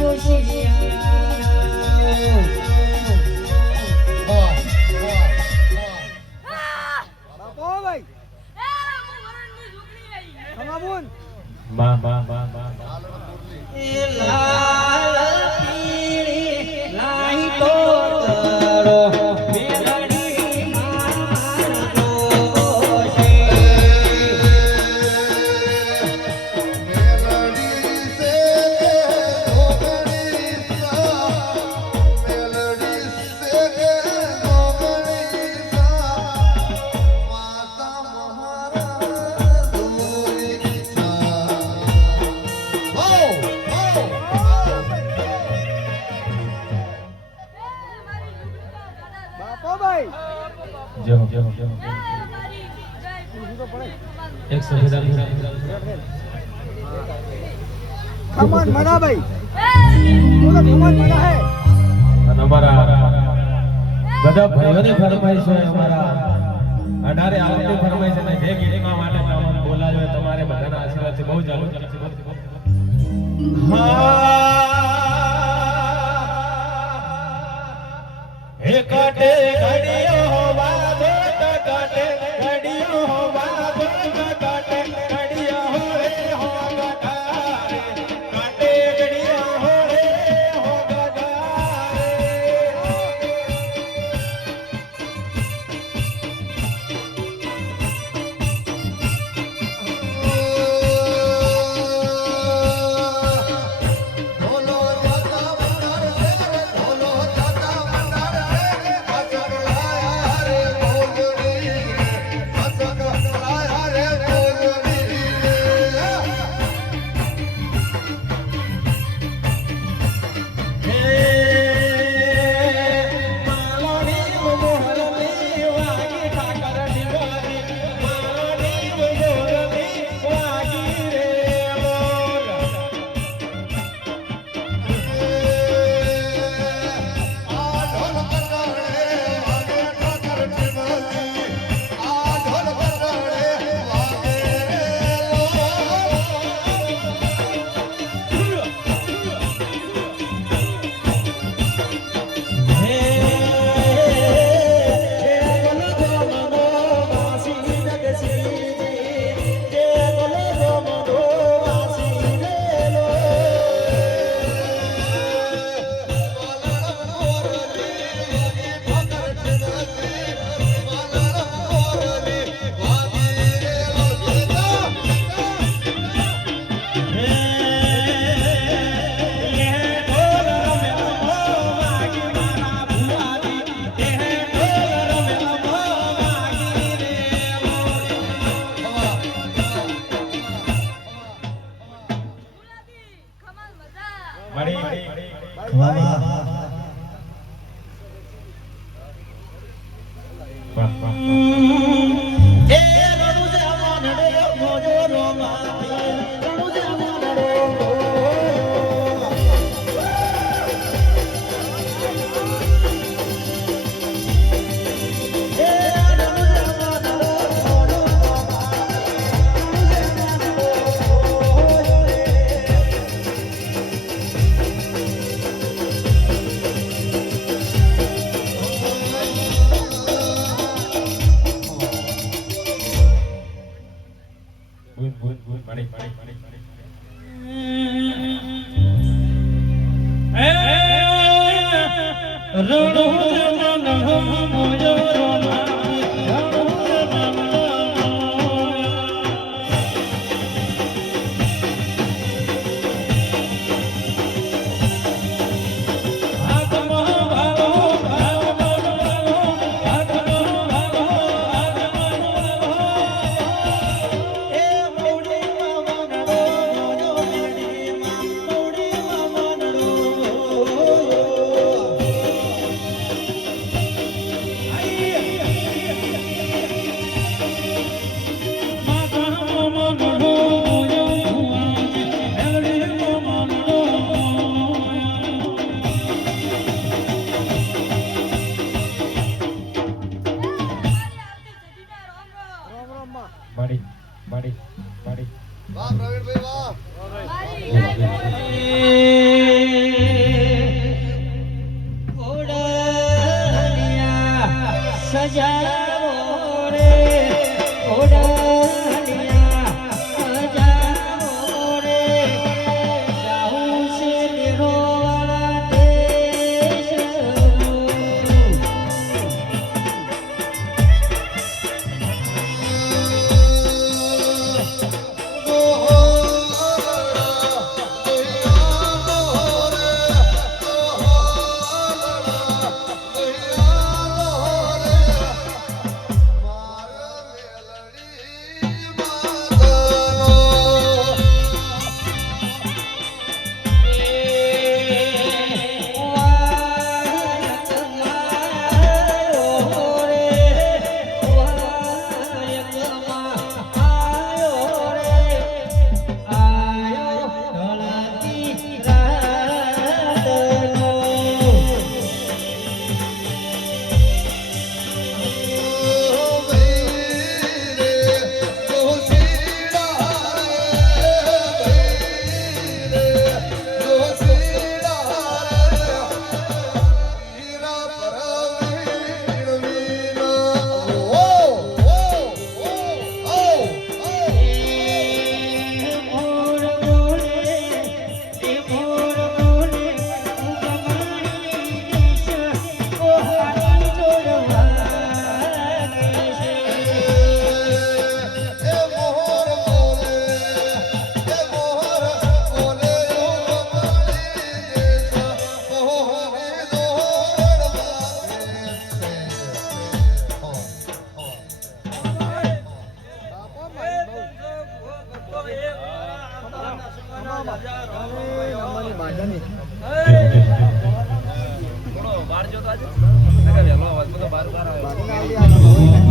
就是 જય હો જય હો એક સુભેદાર ખમણ મના ભાઈ મના હે અમારા બધા ભાઈઓની ફરમાઈશ હોય અમારા. અઢારે આવતી ફરમાઈશ અને જે ગીતમાં માટે તમને તમારે બધાના આશીર્વાદથી બહુ જરૂર હે. મળી રામ બાંધીને આવડી આ